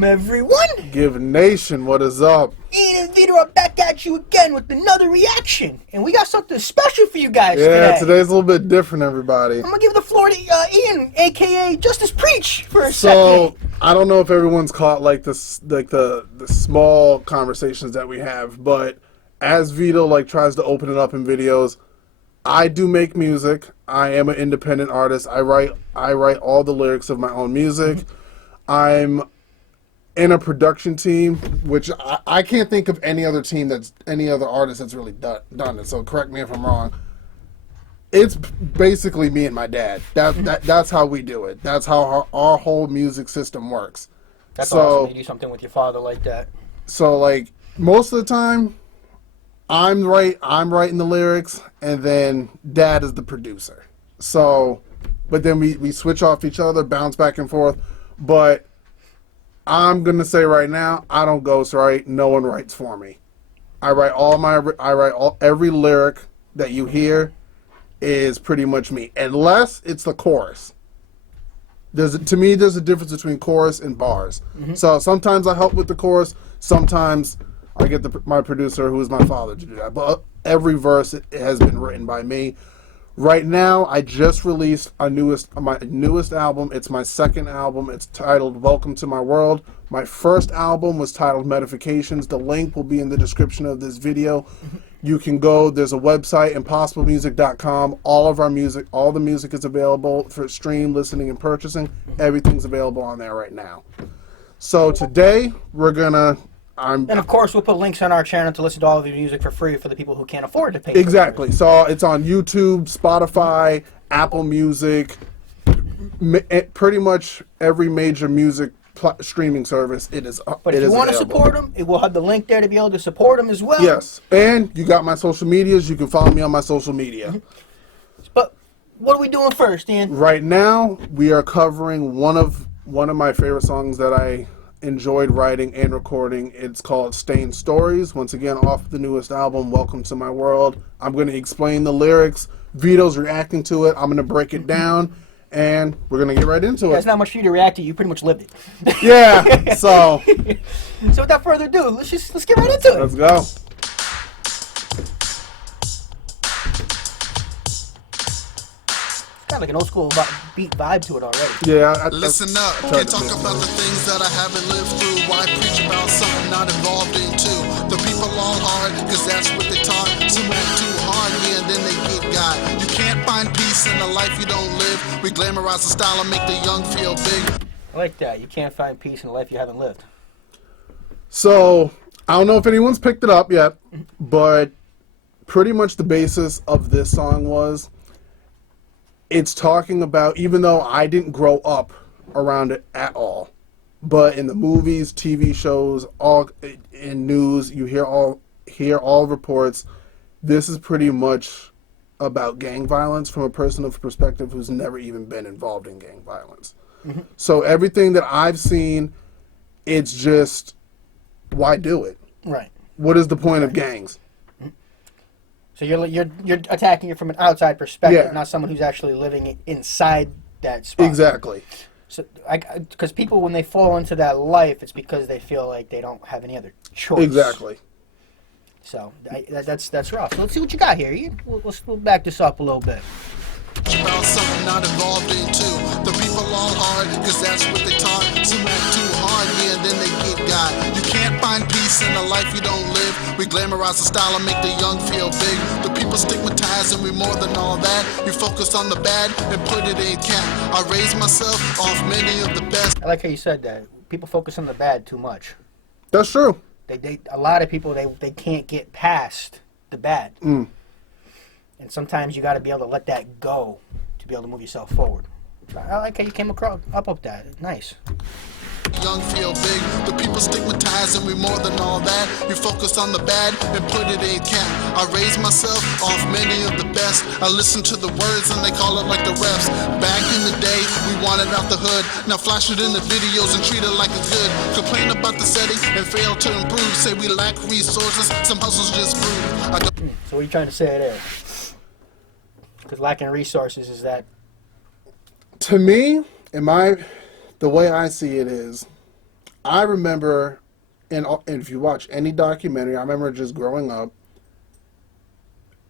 Welcome, everyone! Givnation, what is up? Ian and Vito are back at you again with another reaction. And we got something special for you guys today. Yeah, today's a little bit different, everybody. I'm going to give the floor to Ian, A.K.A Justus Preech, for a second. So, I don't know if everyone's caught like this, like the small conversations that we have, but as Vito tries to open it up in videos, I do make music. I am an independent artist. I write all the lyrics of my own music. I'm in a production team, which I can't think of any other artist that's really done it. So correct me if I'm wrong. It's basically me and my dad. That's how we do it. That's how our whole music system works. That's awesome. You do something with your father like that. So most of the time, I'm writing the lyrics, and then Dad is the producer. So, but then we switch off each other, bounce back and forth. But I'm gonna say right now, I don't ghostwrite. No one writes for me. I write every lyric that you hear is pretty much me, unless it's the chorus. To me, there's a difference between chorus and bars. So sometimes I help with the chorus. Sometimes I get my producer, who is my father, to do that. But every verse has been written by me. Right now, I just released my newest album. It's my second album. It's titled Welcome to My World. My first album was titled Metafications. The link will be in the description of this video. You can go, there's a website, impossiblemusic.com. All the music is available for stream, listening, and purchasing. Everything's available on there right now. So today, and of course, we'll put links on our channel to listen to all of your music for free for the people who can't afford to pay. Exactly. So it's on YouTube, Spotify, Apple Music, pretty much every major music streaming service. It is. But if you want to support them, it will have the link there to be able to support them as well. Yes, and you got my social medias. You can follow me on my social media. But what are we doing first, Ian? Right now, we are covering one of my favorite songs that I enjoyed writing and recording. It's called Stained Stories, once again off the newest album, Welcome to My World. I'm going to explain the lyrics. Vito's reacting to it. I'm going to break it down, and we're going to get right into it. There's not much for you to react to. You pretty much lived it. Yeah, so without further ado, let's get right into it. Let's go. Got like an old school beat vibe to it already. Yeah. Listen up, can't talk about the things that I haven't lived through. Why preach about something not involved in too? The people all hard, cause that's what they taught. Some act too hard, yeah, and then they get got. You can't find peace in a life you don't live. We glamorize the style and make the young feel big. I like that. You can't find peace in a life you haven't lived. So, I don't know if anyone's picked it up yet, but pretty much the basis of this song was, it's talking about, even though I didn't grow up around it at all, but in the movies, TV shows, all in news, you hear all reports. This is pretty much about gang violence from a personal perspective who's never even been involved in gang violence. So everything that I've seen, it's just, why do it? Right. What is the point of gangs? So you're attacking it from an outside perspective, not someone who's actually living inside that spot. Exactly. So, because people, when they fall into that life, it's because they feel like they don't have any other choice. Exactly. So that's rough. So let's see what you got here. We'll back this up a little bit. About something not involved in too. The people all hard, cause that's what they taught. Some act too hard, yeah, and then they get got. You can't find peace in a life you don't live. We glamorize the style and make the young feel big. The people stigmatize and we more than all that. You focus on the bad and put it in cap. I raise myself off many of the best. I like how you said that. People focus on the bad too much. That's true. A lot of people, they can't get past the bad. And sometimes you got to be able to let that go to be able to move yourself forward. I like how you came up with that. Nice. Young feel big, the people stigmatize and we more than all that. You focus on the bad and put it in cap. I raise myself off many of the best. I listen to the words and they call it like the refs. Back in the day, we wanted out the hood. Now flash it in the videos and treat it like it's good. Complain about the setting and fail to improve. Say we lack resources, some hustles just prove. So what are you trying to say there? Because lacking resources, is that? To me, the way I see it is, I remember, and if you watch any documentary, I remember just growing up,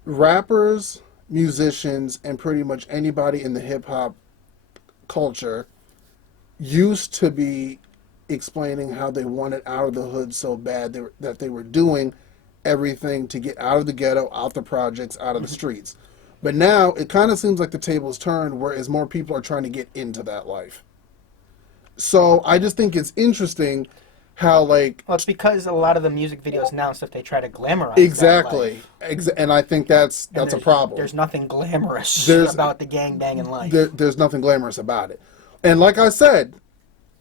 rappers, musicians, and pretty much anybody in the hip hop culture used to be explaining how they wanted out of the hood so bad that they were doing everything to get out of the ghetto, out the projects, out of the streets. But now it kind of seems like the tables turned, whereas more people are trying to get into that life. So I just think it's interesting how, like... Well, it's because a lot of the music videos now and stuff, they try to glamorize Exactly. that life. And I think that's a problem. There's nothing glamorous about the gang-banging life. There's nothing glamorous about it. And like I said,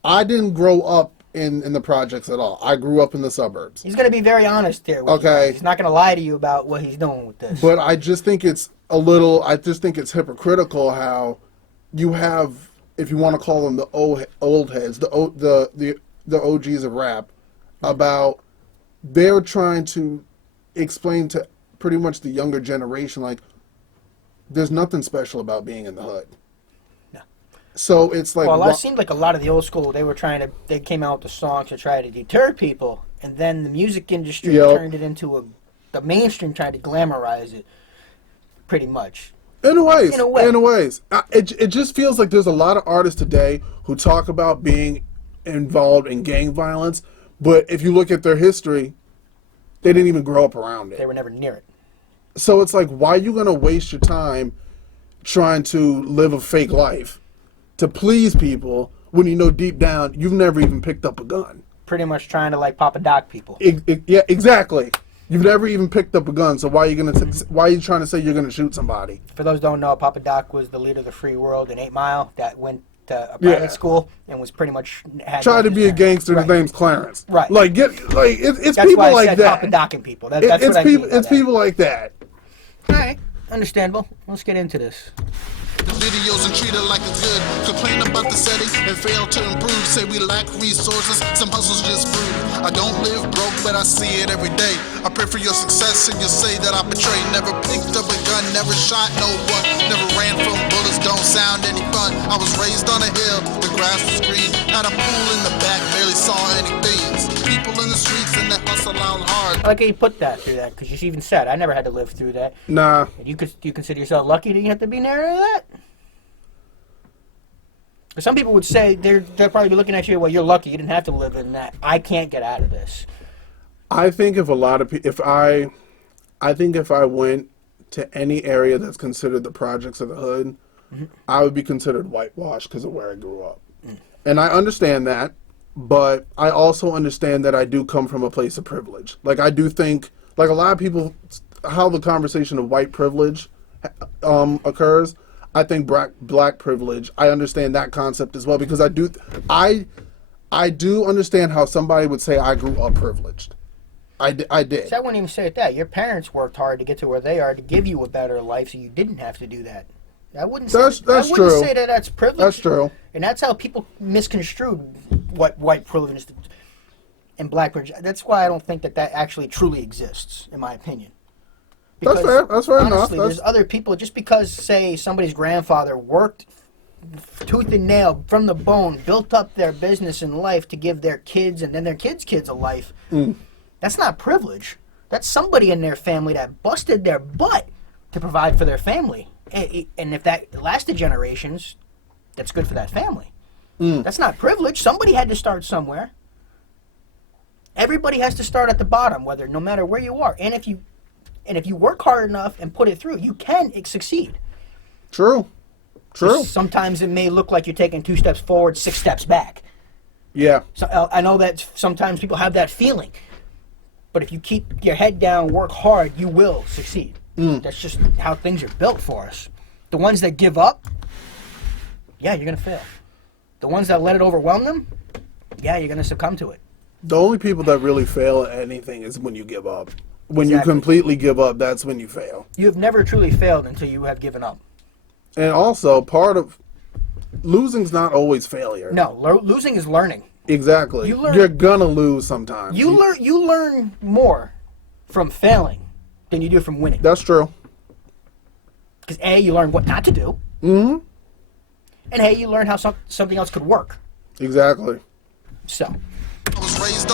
I didn't grow up in the projects at all. I grew up in the suburbs. He's going to be very honest there with you. He's not going to lie to you about what he's doing with this. But I just think it's hypocritical how you have, if you want to call them the old heads, the OGs of rap, about they're trying to explain to pretty much the younger generation, like, there's nothing special about being in the hood. No. So it's like... Well, it seemed like a lot of the old school, they came out with the songs to try to deter people, and then the music industry turned it into the mainstream tried to glamorize it, pretty much. In a ways. It just feels like there's a lot of artists today who talk about being involved in gang violence, but if you look at their history, they didn't even grow up around it. They were never near it. So it's like, why are you going to waste your time trying to live a fake life to please people when you know deep down you've never even picked up a gun? Pretty much trying to, like, Papa Doc people. Yeah, exactly. You've never even picked up a gun, so why are you trying to say you're going to shoot somebody? For those who don't know, Papa Doc was the leader of the free world in 8 Mile that went to a private school and was pretty much... Tried to be a gangster. Right. His name's Clarence. Right. It's people why I like said that. Papa Docking people. That's what I mean by It's that. people like that. All right. Understandable. Let's get into this. The videos and treat it like it's good. Complain about the setting and fail to improve. Say we lack resources, some hustles just prove. I don't live broke, but I see it every day. I pray for your success and you say that I betray. Never picked up a gun, never shot no one. Never ran from bullets, don't sound any fun. I was raised on a hill, the grass was green. Had a pool in the back, barely saw any things. People in the streets and they hustle out hard. I like how you put that through that, because you even said, I never had to live through that. Nah. You consider yourself lucky that you have to be near that? Some people would say, they'll probably be looking at you, well, you're lucky, you didn't have to live in that. I can't get out of this. I think if a lot of people, if I went to any area that's considered the projects of the hood, I would be considered whitewashed because of where I grew up. And I understand that, but I also understand that I do come from a place of privilege. Like, I do think, like a lot of people, how the conversation of white privilege occurs, I think black privilege, I understand that concept as well, because I do understand how somebody would say I grew up privileged. I did. See, I wouldn't even say it that. Your parents worked hard to get to where they are to give you a better life, so you didn't have to do that. I wouldn't say that that's privilege. That's true. And that's how people misconstrue what white privilege and black privilege. That's why I don't think that actually truly exists, in my opinion. Because, that's fair. That's fair honestly, enough. There's other people, just because, say, somebody's grandfather worked tooth and nail from the bone, built up their business and life to give their kids and then their kids' kids a life, that's not privilege. That's somebody in their family that busted their butt to provide for their family. And if that lasted generations, that's good for that family. That's not privilege. Somebody had to start somewhere. Everybody has to start at the bottom, no matter where you are. And if you work hard enough and put it through, you can succeed. True. Sometimes it may look like you're taking 2 steps forward, 6 steps back. Yeah. So I know that sometimes people have that feeling. But if you keep your head down, work hard, you will succeed. That's just how things are built for us. The ones that give up, yeah, you're going to fail. The ones that let it overwhelm them, yeah, you're going to succumb to it. The only people that really fail at anything is when you give up. When Exactly. you completely give up, that's when you fail. You have never truly failed until you have given up. And also, part of losing's not always failure. No, losing is learning. Exactly. You're gonna lose sometimes. You learn more from failing than you do from winning. That's true. Because A, you learn what not to do. Mm-hmm. And A, you learn how something else could work. Exactly. So,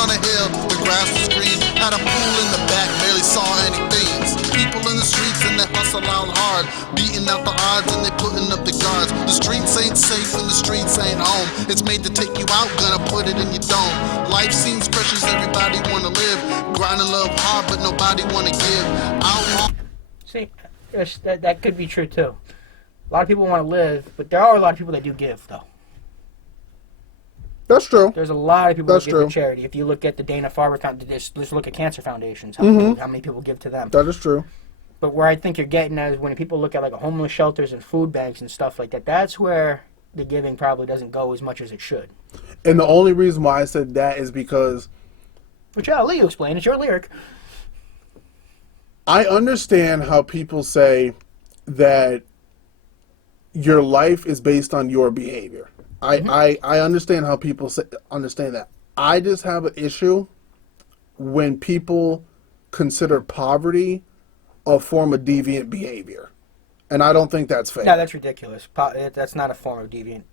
on a hill, the grass was green. Had a pool in the back, barely saw any things. People in the streets and they hustle out hard, beating out the odds and they putting up the guards. The streets ain't safe and the streets ain't home. It's made to take you out, gonna put it in your dome. Life seems precious, everybody wanna live. Grind and love hard, but nobody wanna give. Outlaw. See, that could be true too. A lot of people want to live, but there are a lot of people that do give, though. That's true. There's a lot of people That's that give true. to charity. If you look at the Dana-Farber, just look at cancer foundations, how many people give to them. That is true. But where I think you're getting at is when people look at like homeless shelters and food banks and stuff like that, that's where the giving probably doesn't go as much as it should. And the only reason why I said that is because Which I'll let you explain. It's your lyric. I understand how people say that your life is based on your behavior. I understand how people understand that. I just have an issue when people consider poverty a form of deviant behavior. And I don't think that's fair. No, that's ridiculous. That's not a form of deviant.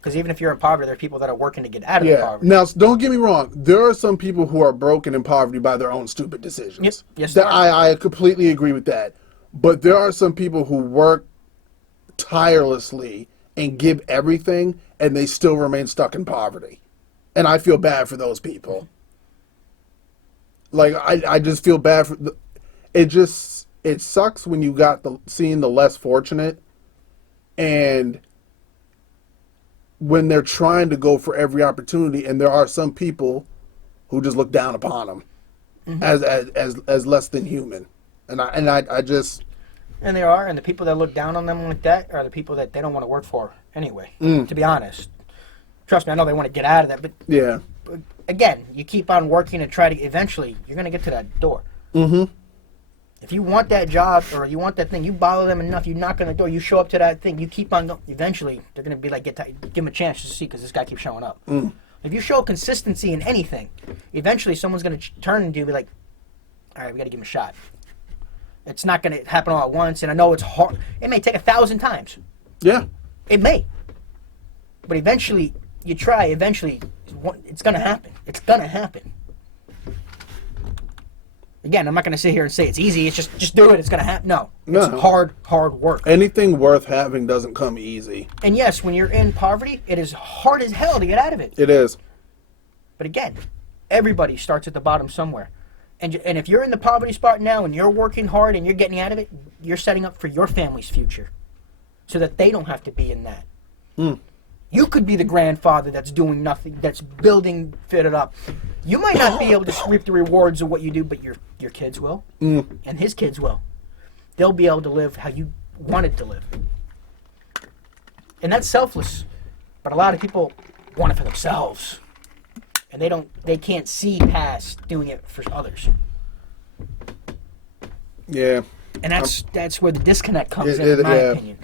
Because even if you're in poverty, there are people that are working to get out of poverty. Now, don't get me wrong. There are some people who are broken in poverty by their own stupid decisions. Yep. Yes, that I completely agree with that. But there are some people who work tirelessly and give everything, and they still remain stuck in poverty. And I feel bad for those people. Like, I just feel bad for... It sucks when you got seeing the less fortunate, and when they're trying to go for every opportunity, and there are some people who just look down upon them as less than human. And I just... And they are, and the people that look down on them like that are the people that they don't want to work for anyway, to be honest. Trust me, I know they want to get out of that, but yeah. Again, you keep on working and try to, eventually, you're going to get to that door. Mm-hmm. If you want that job or you want that thing, you bother them enough, you knock on the door, you show up to that thing, you keep on going. Eventually, they're going to be like, give them a chance to see because this guy keeps showing up. If you show consistency in anything, eventually someone's going to turn and be like, all right, we got to give him a shot. It's not going to happen all at once, and I know it's hard. It may take 1,000 times. Yeah. It may. But eventually, you try, eventually, it's going to happen. It's going to happen. Again, I'm not going to sit here and say it's easy. It's just do it. It's going to happen. No. It's hard work. Anything worth having doesn't come easy. And yes, when you're in poverty, it is hard as hell to get out of it. It is. But again, everybody starts at the bottom somewhere. And if you're in the poverty spot now and you're working hard and you're getting out of it, you're setting up for your family's future so that they don't have to be in that. You could be the grandfather that's doing nothing, that's building, fit it up. You might not be able to reap the rewards of what you do, but your kids will, and his kids will. They'll be able to live how you wanted to live. And that's selfless. But a lot of people want it for themselves. And they can't see past doing it for others. Yeah. And that's where the disconnect comes in my opinion.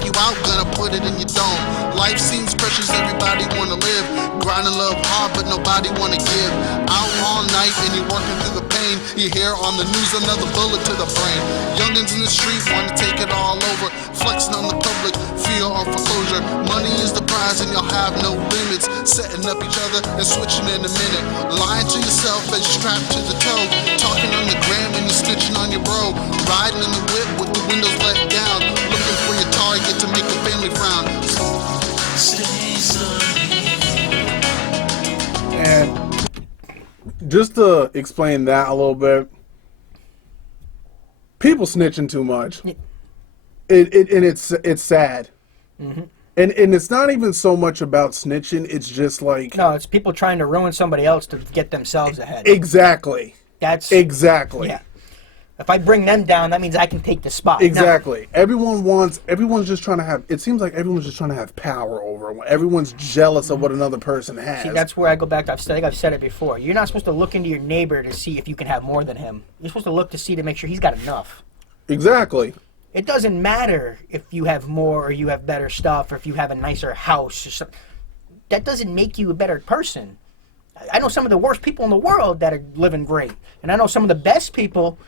You out, gonna put it in your dome. Life seems precious, everybody wanna live. Grind and love hard, but nobody wanna give. Out all night and you're working through the pain. You hear on the news another bullet to the brain. Youngins in the street wanna take it all over. Flexing on the public, fear of foreclosure. Money is the prize and you'll have no limits. Setting up each other and switching in a minute. Lying to yourself as you're strapped to the toe. Talking on the gram and you're snitching on your bro. Riding in the whip with the windows let down. Looking for your target to make the family frown. And just to explain that a little bit, people snitching too much. It's sad. And it's not even so much about snitching. It's just like, no, it's people trying to ruin somebody else to get themselves ahead. Exactly. That's exactly. Yeah. If I bring them down, that means I can take the spot. Exactly. No. Everyone's just trying to have, it seems like everyone's just trying to have power over them. Everyone's jealous of what another person has. See, that's where I go back to, I think I've said it before. You're not supposed to look into your neighbor to see if you can have more than him. You're supposed to look to see to make sure he's got enough. Exactly. It doesn't matter if you have more or you have better stuff or if you have a nicer house or something. That doesn't make you a better person. I know some of the worst people in the world that are living great. And I know some of the best people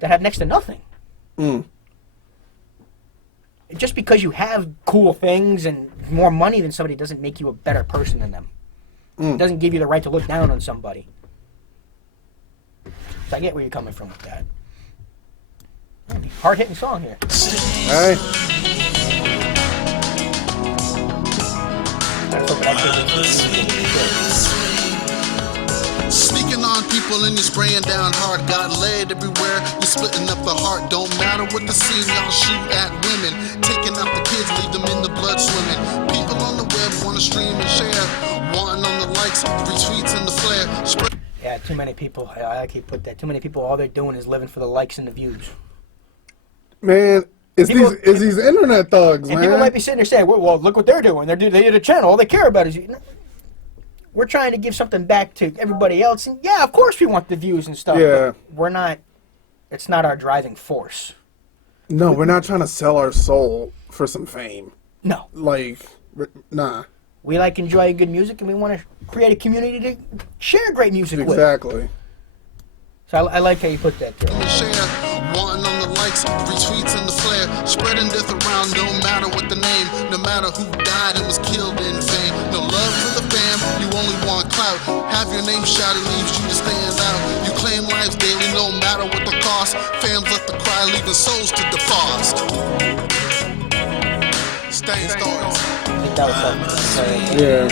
that have next to nothing. Just because you have cool things and more money than somebody doesn't make you a better person than them. It doesn't give you the right to look down on somebody. So I get where you're coming from with that. Hard-hitting song here. Hey. Sneaking on people and you're spraying down hard. Got lead everywhere, you're splitting up the heart. Don't matter what the scene, y'all shoot at women. Taking out the kids, leave them in the blood swimming. People on the web wanna stream and share. Wanting on the likes, retweets and the flare. Yeah, too many people. I keep put that. Too many people. All they're doing is living for the likes and the views. Man, it's these internet thugs, And man. people might be sitting there saying, "Well, look what they're doing. They did a channel. All they care about is you." We're trying to give something back to everybody else, and yeah, of course we want the views and stuff. Yeah. But we're not. It's not our driving force. No, we're not trying to sell our soul for some fame. No. Like, nah. We like enjoy good music, and we want to create a community to share great music with. Exactly. So I like how you put that there. Share, wanting on the likes, retweets and the flare, spreading death around, no matter what the name, no matter who died and was killed in vain. No love for the fam, you only want clout. Have your name shouted leaves you to stand out. You claim lives daily, no matter what the cost. Fams left to cry, leaving souls to defrost. Stain stories. I think that was something. Yeah.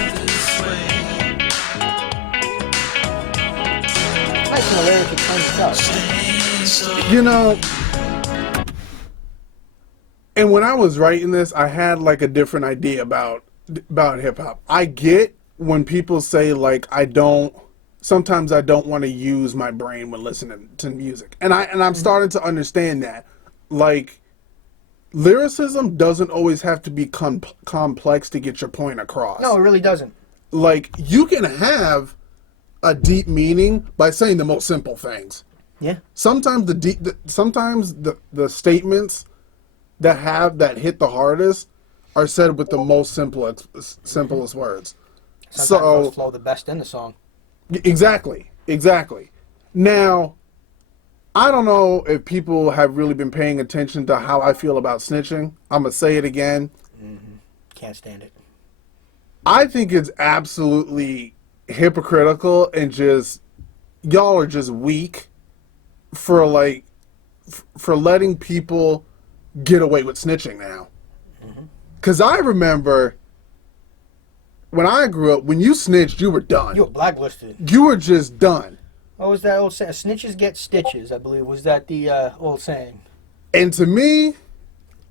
Nice in the lyrics, it comes out. You know, and when I was writing this, I had like a different idea about hip hop. I get when people say like sometimes I don't want to use my brain when listening to music. And I'm starting to understand that. Like, lyricism doesn't always have to be complex to get your point across. No, it really doesn't. Like, you can have a deep meaning by saying the most simple things. Yeah. Sometimes the statements that hit the hardest are said with the most simplest words. Sometimes So those flow the best in the song. exactly. Now, I don't know if people have really been paying attention to how I feel about snitching. I'm gonna say it again. Can't stand it. I think it's absolutely hypocritical and just y'all are just weak for letting people get away with snitching now. Because I remember when I grew up, when you snitched, you were done. You were blacklisted. You were just done. What was that old saying? Snitches get stitches, I believe. Was that the old saying? And to me,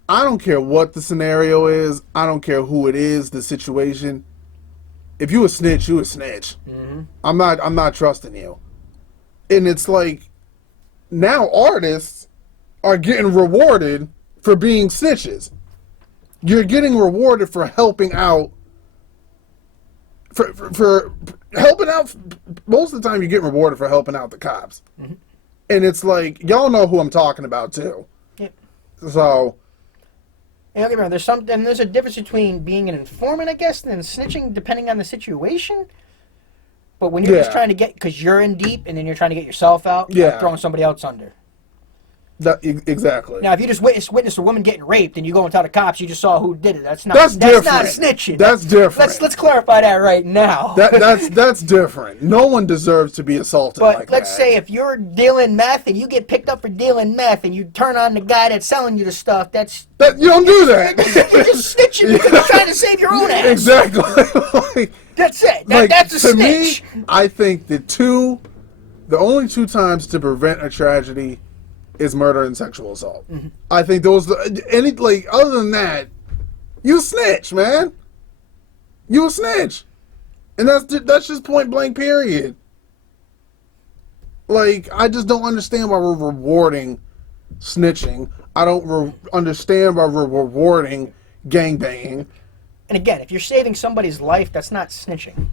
I don't care what the scenario is. I don't care who it is, the situation. If you a snitch, you a snitch. I'm not trusting you. And it's like, now artists are getting rewarded for being snitches. You're getting rewarded for helping out. For helping out. Most of the time, you're getting rewarded for helping out the cops. And it's like, y'all know who I'm talking about too. Yep. So. And don't get me wrong, there's a difference between being an informant, I guess, and snitching, depending on the situation. But when you're just trying to because you're in deep, and then you're trying to get yourself out, you're throwing somebody else under. Exactly. Now, if you just witness a woman getting raped, and you go and tell the cops you just saw who did it, that's not different. Not snitching. That's different. Let's clarify that right now. That's different. No one deserves to be assaulted but like let's that. say if you're dealing meth and you get picked up for dealing meth, and you turn on the guy that's selling you the stuff, you don't do that. You're just snitching because you're trying to save your own ass. Exactly. That's it. That's a snitch. Me, I think the only two times to prevent a tragedy is murder and sexual assault. I think those other than that, you snitch, man. You a snitch, and that's just point blank. Period. Like, I just don't understand why we're rewarding snitching. I don't understand why we're rewarding gangbanging. And again, if you're saving somebody's life, that's not snitching.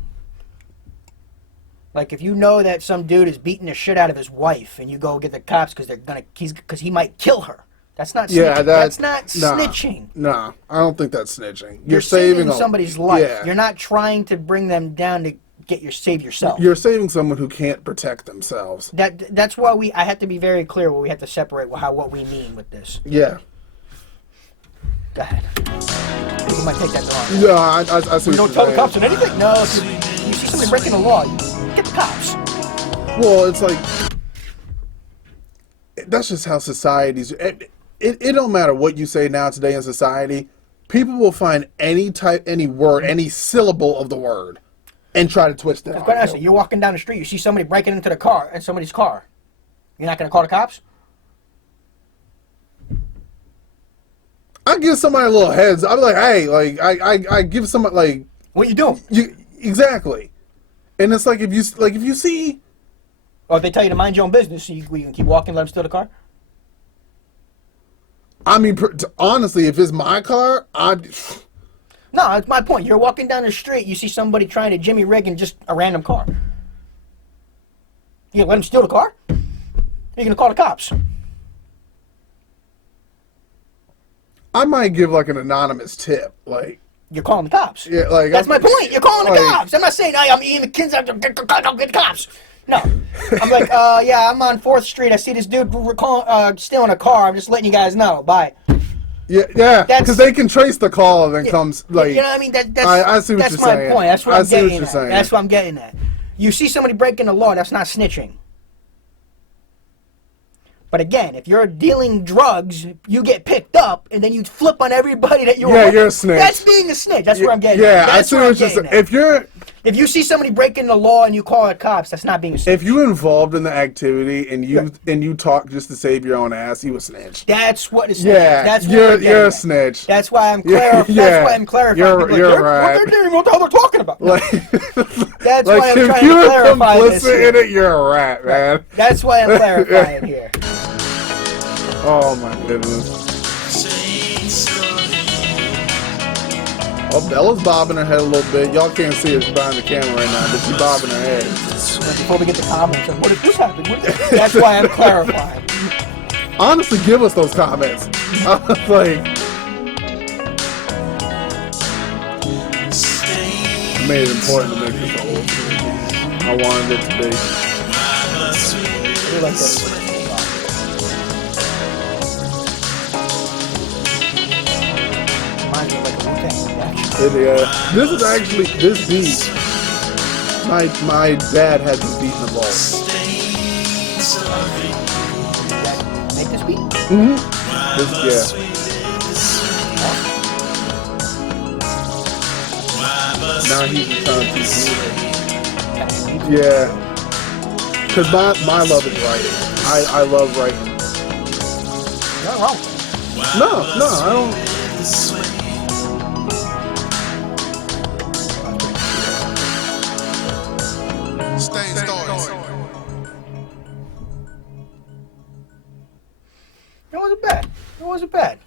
Like, if you know that some dude is beating the shit out of his wife, and you go get the cops because he might kill her, that's not snitching. Yeah, that's not snitching. Nah, I don't think that's snitching. You're saving somebody's life. Yeah. You're not trying to bring them down to save yourself. You're saving someone who can't protect themselves. That's why I have to be very clear where we have to separate what we mean with this. Yeah. Go ahead. People might take that the wrong way. Yeah, I see. You don't tell the cops on anything? No, if you see somebody breaking the law, get the cops. Well, it's like, that's just how society's. It don't matter what you say now today in society. People will find any word, any syllable of the word, and try to twist it. Quite honestly, you're walking down the street, you see somebody breaking into somebody's car. You're not going to call the cops? I give somebody a little heads. I'm like, hey, like I give somebody like, what you doing? Exactly. And it's like if you see, or if they tell you to mind your own business, so you can keep walking, let them steal the car. I mean, honestly, if it's my car, No, that's my point. You're walking down the street, you see somebody trying to Jimmy rig in just a random car. You gonna let them steal the car? Or you gonna call the cops? I might give like an anonymous tip, like. You're calling the cops. Yeah, like that's my point. You're calling the cops. I'm not saying, hey, I'm Ian McKinsey, I'm get the cops. No. I'm like, yeah, I'm on 4th Street. I see this dude stealing a car. I'm just letting you guys know. Bye. Yeah, because they can trace the call and then comes, like... You know what I mean? I see what you're saying. That's my point. That's what I'm getting at. Saying. That's what I'm getting at. You see somebody breaking the law, that's not snitching. But again, if you're dealing drugs, you get picked up, and then you flip on everybody that you're you're a snitch. That's being a snitch. That's where I'm getting at. Yeah, I see what you're saying. If you see somebody breaking the law and you call the cops, that's not being a snitch. If you're involved in the activity and you talk just to save your own ass, you a snitch. That's what a snitch. Yeah, that's you're a snitch. That's why I'm clarifying. That's why I'm clarifying. You're right. What they're doing, what the hell they're talking about. Like, that's why I'm trying to clarify this. If you're complicit in it, you're a rat, man. Right. That's why I'm clarifying here. Oh my goodness. Oh, Bella's bobbing her head a little bit. Y'all can't see her. She's behind the camera right now, but she's bobbing her head. Before we get the comments, what if this happened? That's why I'm clarifying. Honestly, give us those comments. I was like, I made it important to make this a whole thing. I wanted it to be. I like that. This is actually this beat. My dad had this beat in the vault. Make this beat? Mm-hmm. Now he's trying to teach me. Yeah. Because my love is writing. I love writing. Nothing wrong. No, I don't. It wasn't bad.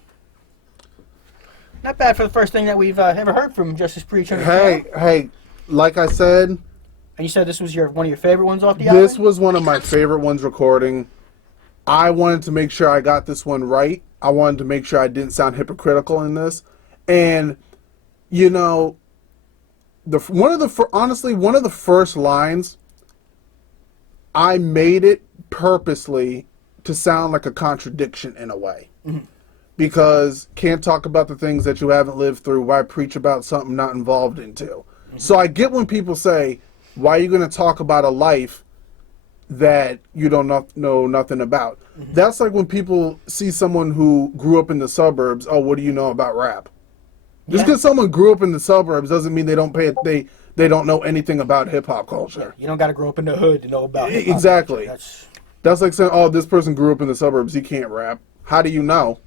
Not bad for the first thing that we've ever heard from Justus Preech. Hey, like I said. And you said this was one of your favorite ones off the album? This was one of my favorite ones recording. I wanted to make sure I got this one right. I wanted to make sure I didn't sound hypocritical in this. And, you know, honestly, one of the first lines, I made it purposely to sound like a contradiction in a way. Mm-hmm. Because can't talk about the things that you haven't lived through. Why preach about something not involved into? Mm-hmm. So I get when people say, why are you going to talk about a life that you don't know nothing about? Mm-hmm. That's like when people see someone who grew up in the suburbs. Oh, what do you know about rap? Just because someone grew up in the suburbs doesn't mean they don't know anything about hip hop culture. Yeah, you don't got to grow up in the hood to know about hip hop. Exactly. That's like saying, oh, this person grew up in the suburbs. He can't rap. How do you know?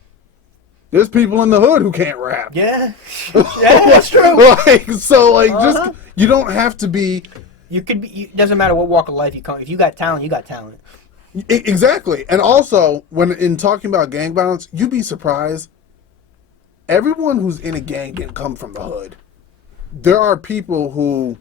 There's people in the hood who can't rap. Yeah, that's true. Just you don't have to be. You could be. It doesn't matter what walk of life you come. If you got talent, you got talent. Exactly. And also, when in talking about gang violence, you'd be surprised. Everyone who's in a gang didn't come from the hood. There are people who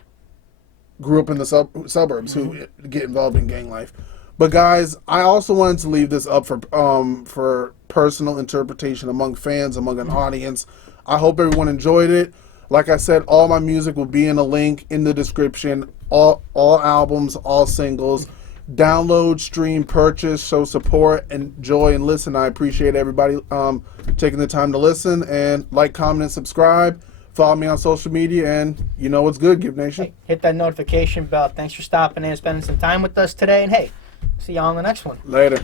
grew up in the suburbs who get involved in gang life. But guys, I also wanted to leave this up for personal interpretation among fans, among an audience. I hope everyone enjoyed it. Like I said, all my music will be in a link in the description. All albums, all singles. Download, stream, purchase, show support, enjoy, and listen. I appreciate everybody taking the time to listen. And like, comment, and subscribe. Follow me on social media, and you know what's good, Giv Nation. Hey, hit that notification bell. Thanks for stopping in and spending some time with us today. And hey, see y'all on the next one. Later.